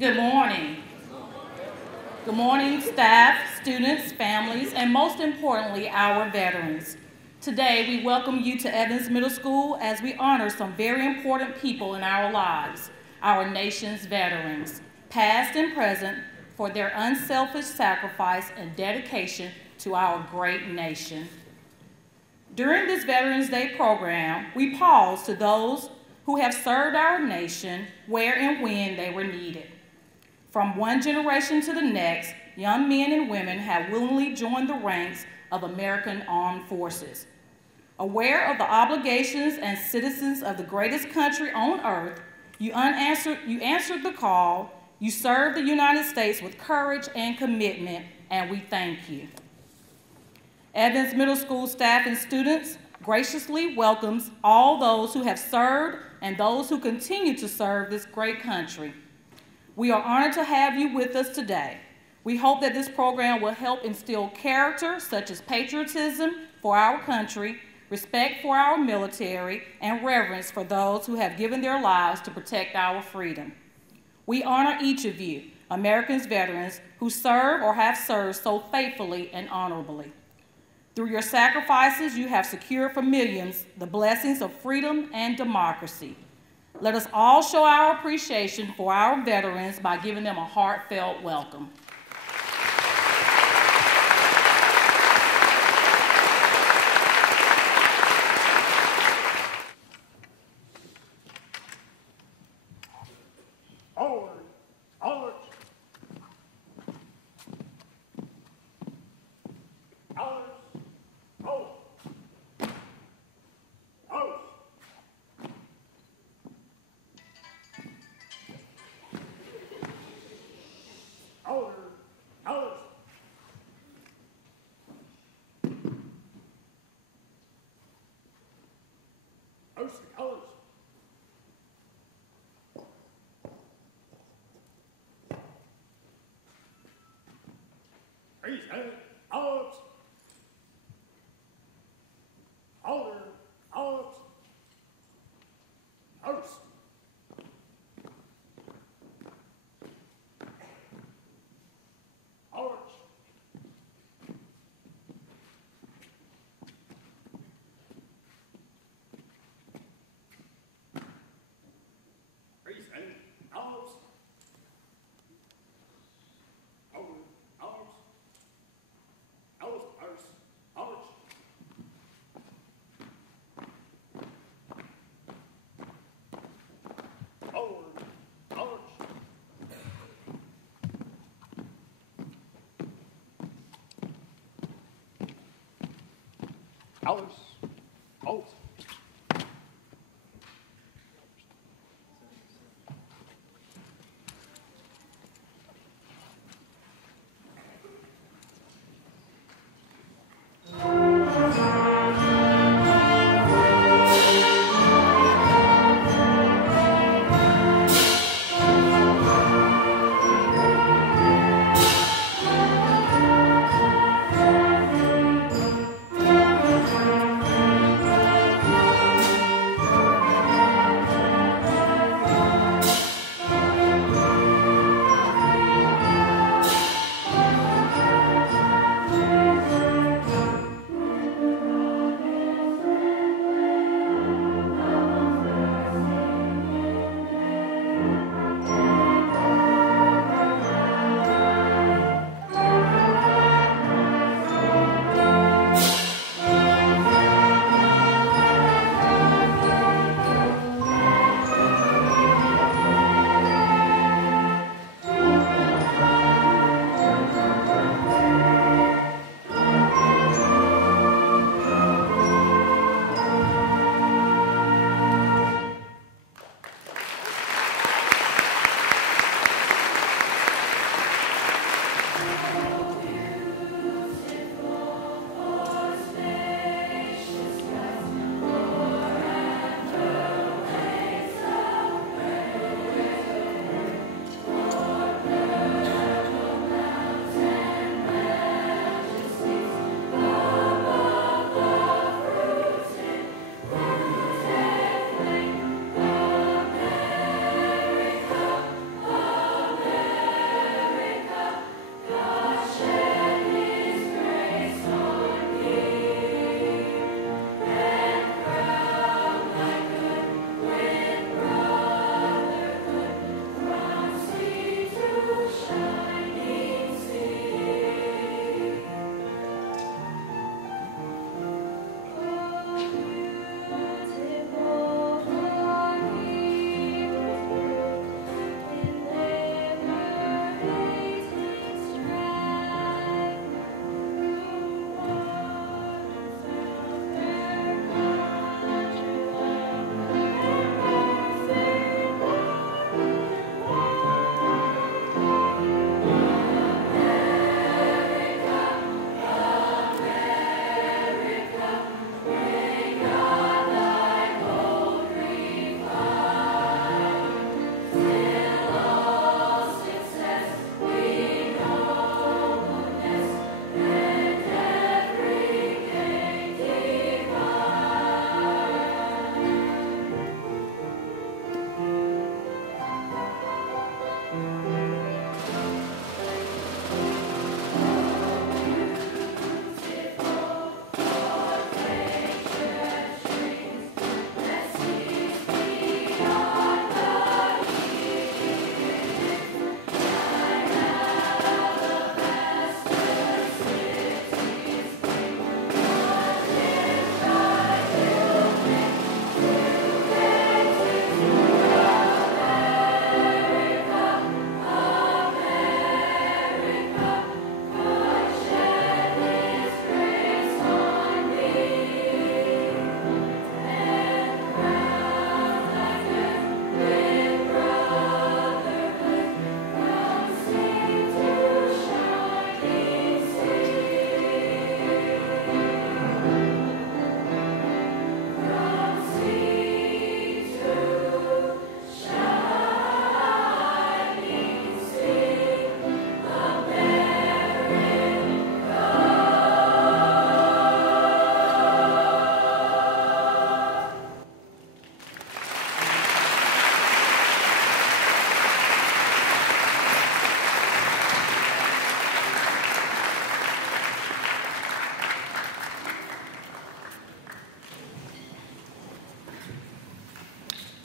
Good morning. Good morning, staff, students, families, and most importantly, our veterans. Today, we welcome you to Evans Middle School as we honor some very important people in our lives, our nation's veterans, past and present, for their unselfish sacrifice and dedication to our great nation. During this Veterans Day program, we pause to those who have served our nation where and when they were needed. From one generation to the next, young men and women have willingly joined the ranks of American armed forces. Aware of the obligations and citizens of the greatest country on earth, you answered the call, you served the United States with courage and commitment, and we thank you. Evans Middle School staff and students graciously welcomes all those who have served and those who continue to serve this great country. We are honored to have you with us today. We hope that this program will help instill character such as patriotism for our country, respect for our military, and reverence for those who have given their lives to protect our freedom. We honor each of you, America's veterans, who serve or have served so faithfully and honorably. Through your sacrifices, you have secured for millions the blessings of freedom and democracy. Let us all show our appreciation for our veterans by giving them a heartfelt welcome.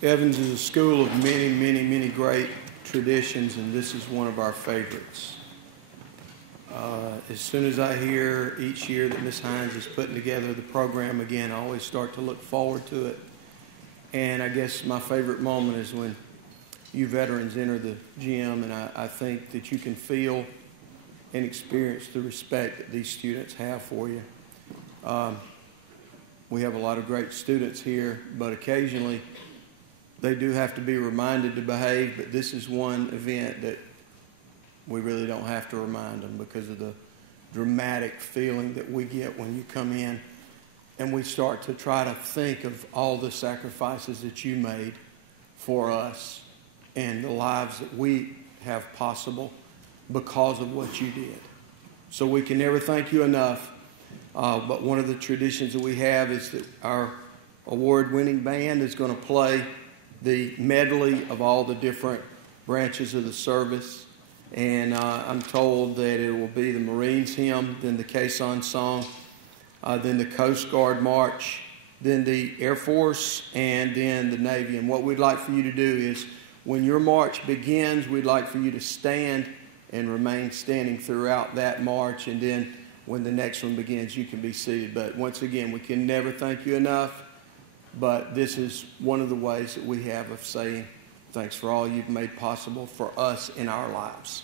Evans is a school of many, many, many great traditions, and this is one of our favorites. As soon as I hear each year that Ms. Hines is putting together the program again, I always start to look forward to it. And I guess my favorite moment is when you veterans enter the gym, and I think that you can feel and experience the respect that these students have for you. We have a lot of great students here, but occasionally they do have to be reminded to behave, but this is one event that we really don't have to remind them because of the dramatic feeling that we get when you come in and we start to try to think of all the sacrifices that you made for us and the lives that we have possible because of what you did. So we can never thank you enough, but one of the traditions that we have is that our award-winning band is going to play the medley of all the different branches of the service. And I'm told that it will be the Marines hymn, then the caisson song, then the Coast Guard march, then the Air Force, and then the Navy. And what we'd like for you to do is when your march begins, we'd like for you to stand and remain standing throughout that march. And then when the next one begins, you can be seated. But once again, we can never thank you enough. But this is one of the ways that we have of saying thanks for all you've made possible for us in our lives.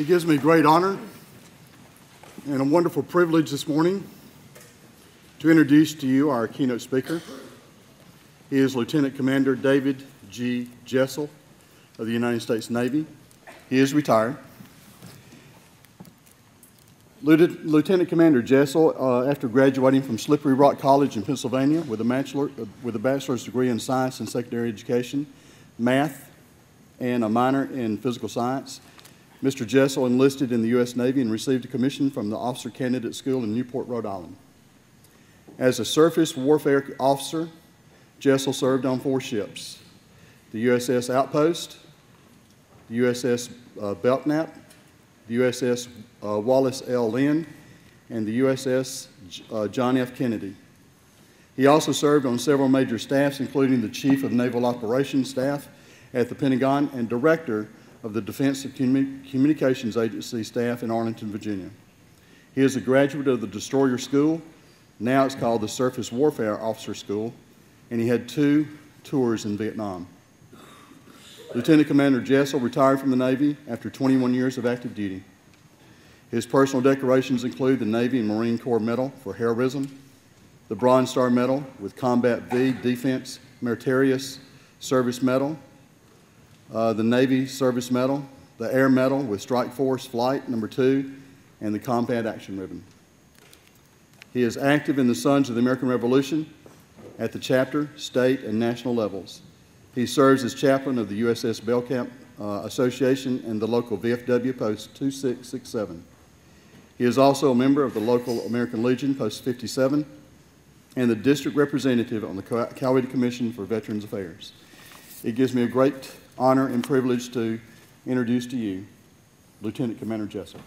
It gives me great honor and a wonderful privilege this morning to introduce to you our keynote speaker. He is Lieutenant Commander David G. Jessel of the United States Navy. He is retired. Lieutenant Commander Jessel, after graduating from Slippery Rock College in Pennsylvania with a bachelor's degree in science and secondary education, math, and a minor in physical science, Mr. Jessel enlisted in the U.S. Navy and received a commission from the Officer Candidate School in Newport, Rhode Island. As a surface warfare officer, Jessel served on 4 ships: the USS Outpost, the USS Belknap, the USS Wallace L. Lynn, and the USS John F. Kennedy. He also served on several major staffs, including the Chief of Naval Operations Staff at the Pentagon and Director of the Defense Communications Agency staff in Arlington, Virginia. He is a graduate of the Destroyer School. Now it's called the Surface Warfare Officer School, and he had 2 tours in Vietnam. Lieutenant Commander Jessel retired from the Navy after 21 years of active duty. His personal decorations include the Navy and Marine Corps Medal for Heroism, the Bronze Star Medal with Combat V Defense Meritorious Service Medal, the Navy Service Medal, the Air Medal with Strike Force Flight No. 2, and the Combat Action Ribbon. He is active in the Sons of the American Revolution at the chapter, state, and national levels. He serves as chaplain of the USS Belknap Association and the local VFW Post 2667. He is also a member of the local American Legion Post 57 and the district representative on the Coweta Commission for Veterans Affairs. It gives me a great honor and privilege to introduce to you Lieutenant Commander Jessel.